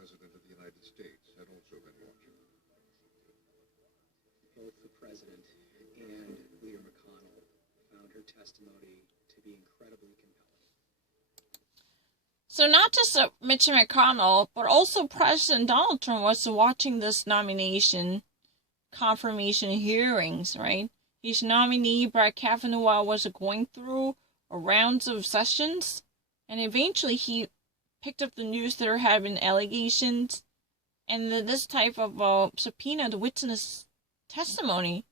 President of the United States had also been watching. Both the President and Leader McConnell found her testimony to be incredibly compelling. So not just Mitch McConnell, but also President Donald Trump was watching this nomination confirmation hearings, right? His nominee, Brett Kavanaugh, was going through a rounds of sessions, and eventually he picked up the news that there had been allegations, and that this type of subpoenaed witness testimony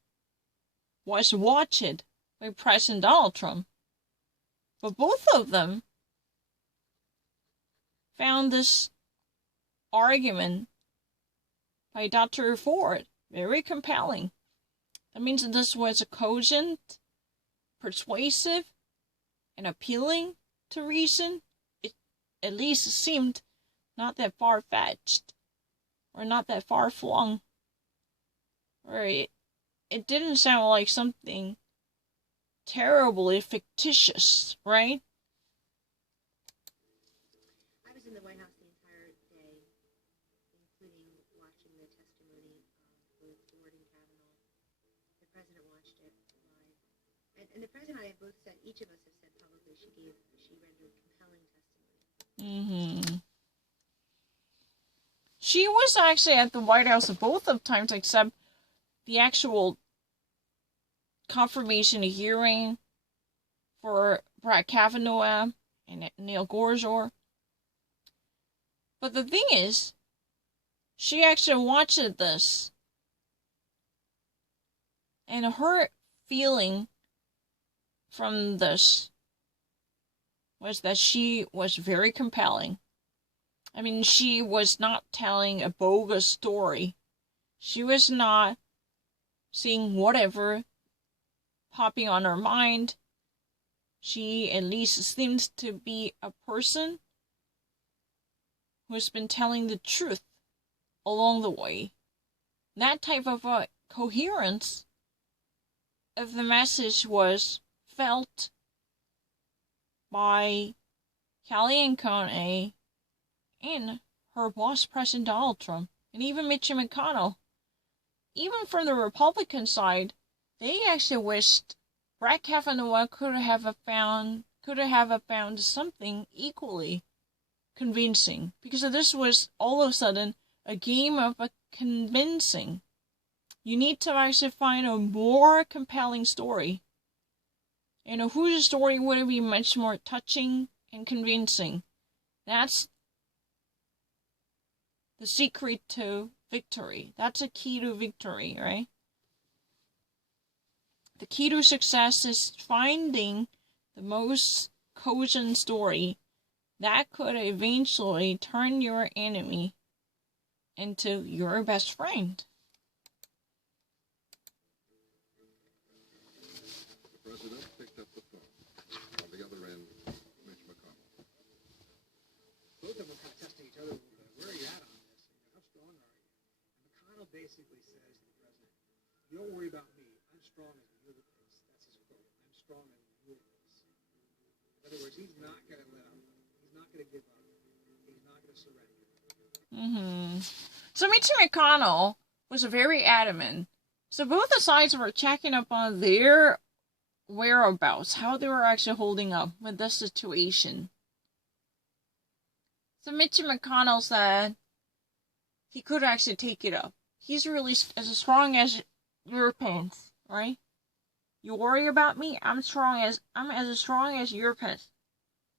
was watched by President Donald Trump. But both of them found this argument by Dr. Ford very compelling. That means that this was a cogent, persuasive, and appealing to reason. It at least seemed not that far-fetched, or not that far-flung, or it didn't sound like something terribly fictitious, right? I was in the White House the entire day, including watching the testimony of both Ford and Kavanaugh. The president watched it live. And the president and I have both said, each of us have said publicly, she rendered compelling testimony. She was actually at the White House both of times, except the actual confirmation hearing for Brett Kavanaugh and Neil Gorsuch. But the thing is, she actually watched this, and her feeling from this was that she was very compelling. I mean, she was not telling a bogus story. She was not seeing whatever popping on her mind. She at least seems to be a person who's been telling the truth along the way. That type of coherence of the message was felt by Kellyanne Conway and her boss, President Donald Trump, and even Mitch McConnell. Even from the Republican side, they actually wished Brett Kavanaugh could have found something equally convincing, because this was all of a sudden a game of a convincing. You need to actually find a more compelling story. And whose story would be much more touching and convincing? That's the secret to victory. That's a key to victory, right? The key to success is finding the most cogent story that could eventually turn your enemy into your best friend. The president picked up the phone. On the other end, Mitch McConnell. Both of them kind of testing each other a little bit. Where are you at on this? How strong are you? And McConnell basically says to the president, "You don't worry about me. I'm strong as a unicorn." That's his quote. "I'm strong as a unicorn." In other words, he's not going to let up. He's not going to give up. He's not going to surrender. So Mitch McConnell was very adamant. So both the sides were checking up on their whereabouts, how they were actually holding up with this situation. So Mitch McConnell said he could actually take it up. He's really as strong as your pants, right? You worry about me, I'm as strong as your pants.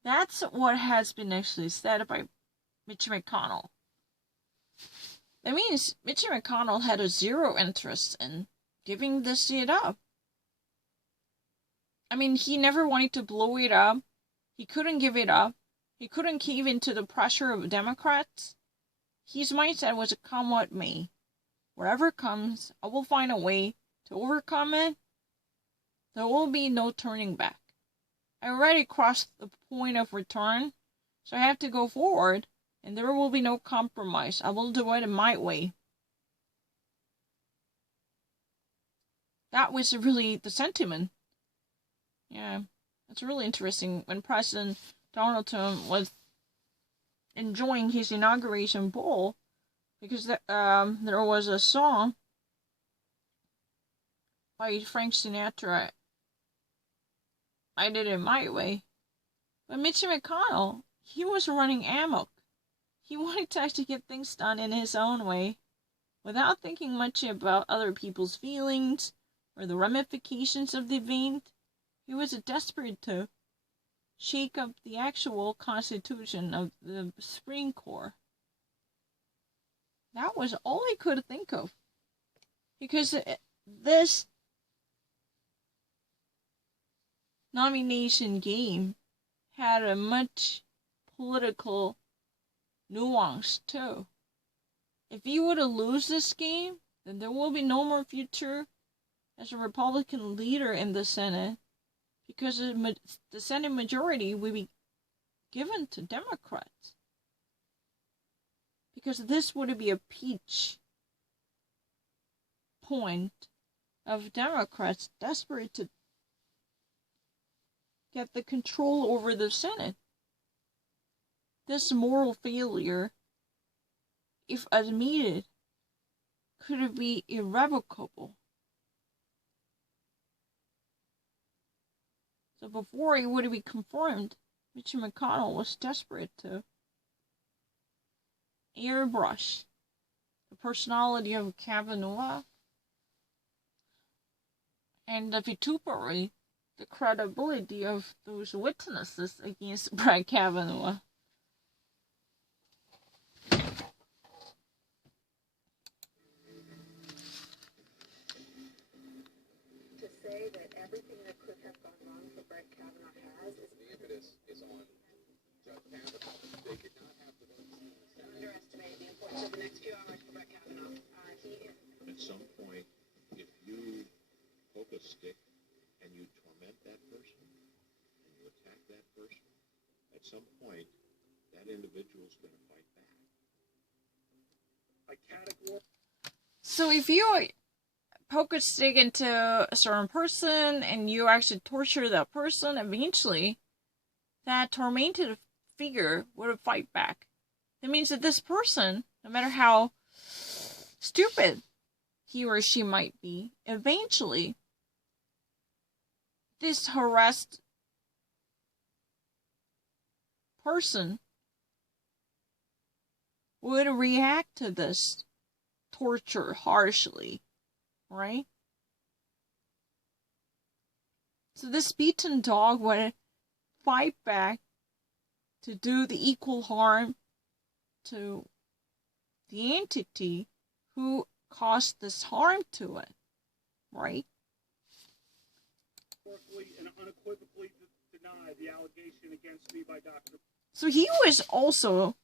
That's what has been actually said by Mitch McConnell. That means Mitch McConnell had a zero interest in giving this shit up. I mean, he never wanted to blow it up. He couldn't give it up. He couldn't cave into the pressure of Democrats. His mindset was, come what may. Whatever comes, I will find a way to overcome it. There will be no turning back. I already crossed the point of return, so I have to go forward, and there will be no compromise. I will do it in my way. That was really the sentiment. Yeah, it's really interesting when President Donald Trump was enjoying his inauguration ball because there was a song by Frank Sinatra, I Did It My Way. But Mitch McConnell, he was running amok. He wanted to actually get things done in his own way, without thinking much about other people's feelings or the ramifications of the event. He was desperate to shake up the actual constitution of the Supreme Court. That was all he could think of. Because this nomination game had a much political nuance too. If he were to lose this game, then there will be no more future as a Republican leader in the Senate, because the Senate majority will be given to Democrats. Because this would be a peach point of Democrats desperate to get the control over the Senate. This moral failure, if admitted, could be irrevocable. So before it would be confirmed, Mitch McConnell was desperate to airbrush the personality of Kavanaugh and vituperate the credibility of those witnesses against Brett Kavanaugh. To say that everything that could have gone wrong for Brett Kavanaugh has is The impetus is on Judge Kavanaugh. They could not have the votes. don't underestimate the importance of the next few hours for Brett Kavanaugh. At some point, if you poke a stick and you torment that person and you attack that person, at some point, that individual's going to fight back. So if you poke a stick into a certain person and you actually torture that person, eventually that tormented figure would fight back. That means that this person, no matter how stupid he or she might be, eventually this harassed person would react to this torture harshly, right? So this beaten dog would fight back to do the equal harm to the entity who caused this harm to it, right? And unequivocally deny the allegation against me by Dr. So he was also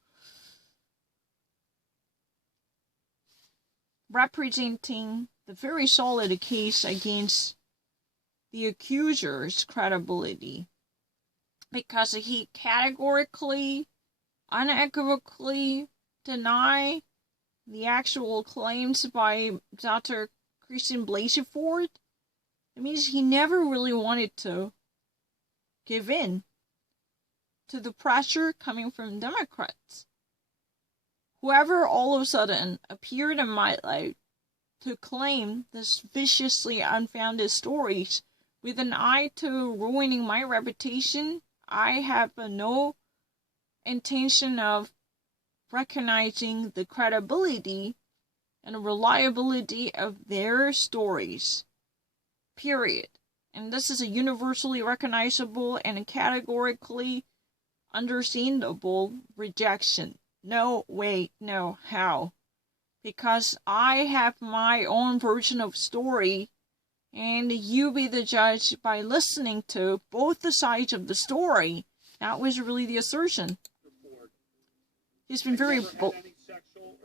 representing the very solid case against the accuser's credibility, because he categorically, unequivocally denied the actual claims by Dr. Christian Blasey Ford. It means he never really wanted to give in to the pressure coming from Democrats. Whoever all of a sudden appeared in my life to claim this viciously unfounded stories with an eye to ruining my reputation, I have no intention of recognizing the credibility and reliability of their stories. Period. And this is a universally recognizable and categorically understandable rejection. No way, no how. Because I have my own version of story, and you be the judge by listening to both the sides of the story. That was really the assertion. He's been very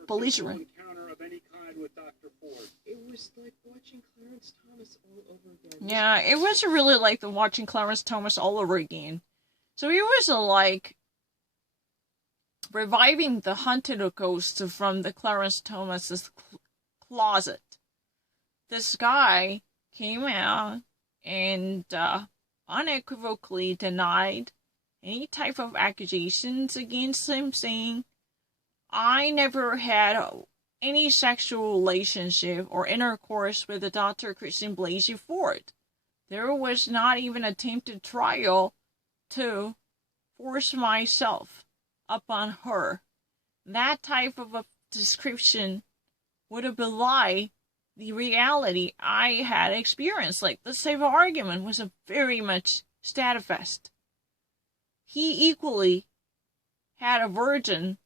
belligerent. Encounter of any kind with Dr. Ford. It was like watching Clarence Thomas all over again. Yeah, it was really like the watching Clarence Thomas all over again. So it was like reviving the haunted ghost from the Clarence Thomas's closet. This guy came out and unequivocally denied any type of accusations against him, saying, I never had any sexual relationship or intercourse with the Dr. Christian Blasey Ford. There was not even an attempted trial to force myself upon her. That type of a description would have belied the reality I had experienced. Like, this type of argument was a very much steadfast. He equally had a virgin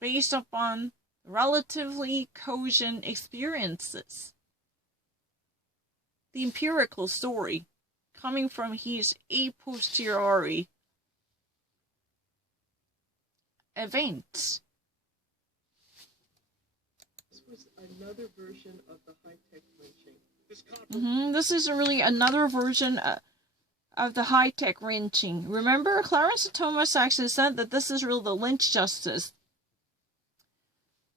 based upon relatively cogent experiences. The empirical story coming from his a posteriori events. This was another version of the high-tech lynching. This is really another version of the high-tech lynching. Remember, Clarence Thomas actually said that this is really the lynch justice.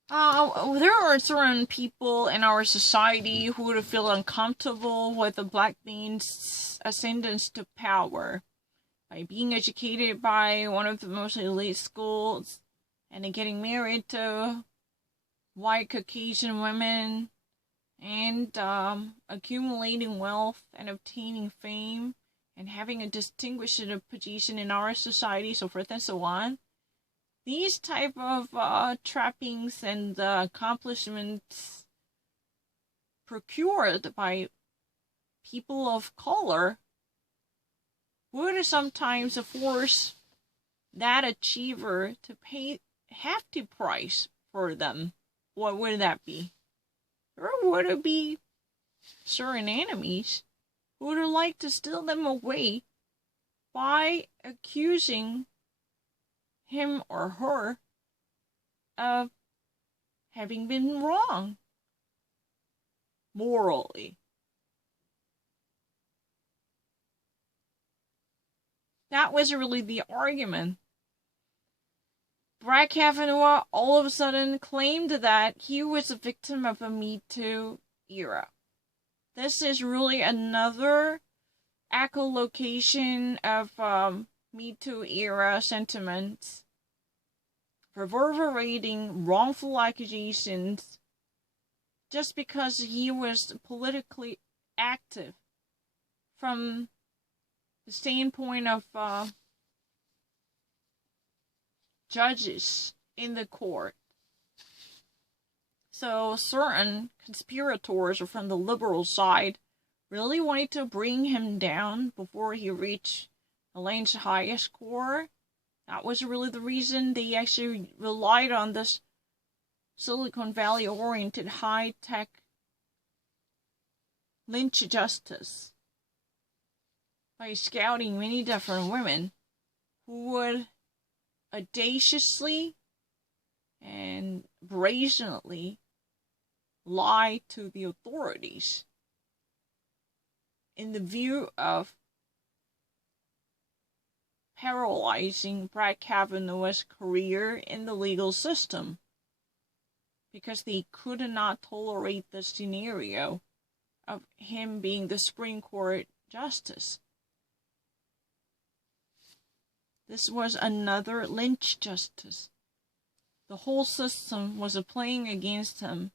There are certain people in our society who would feel uncomfortable with the black man's ascendance to power by being educated by one of the most elite schools and then getting married to white Caucasian women and accumulating wealth and obtaining fame and having a distinguished position in our society, so forth and so on. These type of trappings and accomplishments procured by people of color would sometimes force that achiever to pay hefty price for them. What would that be? Or would it be certain enemies who would like to steal them away by accusing him or her of having been wrong morally? That was really the argument. Brett Kavanaugh all of a sudden claimed that he was a victim of a Me Too era. This is really another echolocation of Me Too era sentiments, reverberating wrongful accusations just because he was politically active from the standpoint of judges in the court. So certain conspirators from the liberal side really wanted to bring him down before he reached Elaine's highest score. That was really the reason they actually relied on this Silicon Valley-oriented high-tech lynch justice by scouting many different women who would audaciously and brazenly lie to the authorities in the view of paralyzing Brett Kavanaugh's career in the legal system, because they could not tolerate the scenario of him being the Supreme Court justice. This was another lynch justice. The whole system was playing against him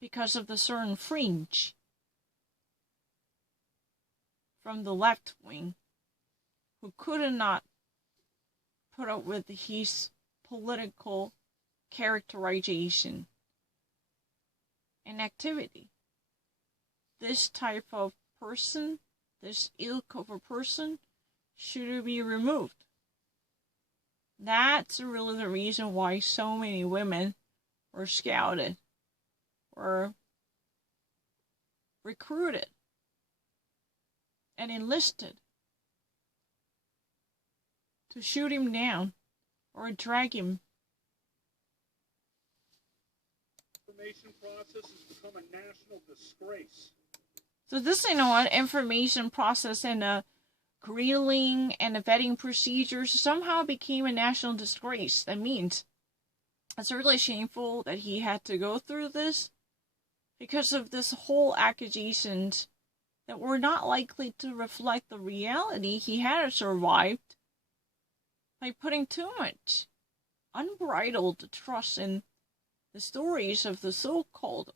because of the certain fringe from the left wing who could not put up with his political characterization and activity. This type of person, this ilk of a person, should be removed. That's really the reason why so many women were scouted, or recruited, and enlisted to shoot him down or drag him. The information process has become a national disgrace. So this, information process and a grilling and a vetting procedures somehow became a national disgrace. That means it's really shameful that he had to go through this because of this whole accusations that were not likely to reflect the reality he had survived by putting too much unbridled trust in the stories of the so-called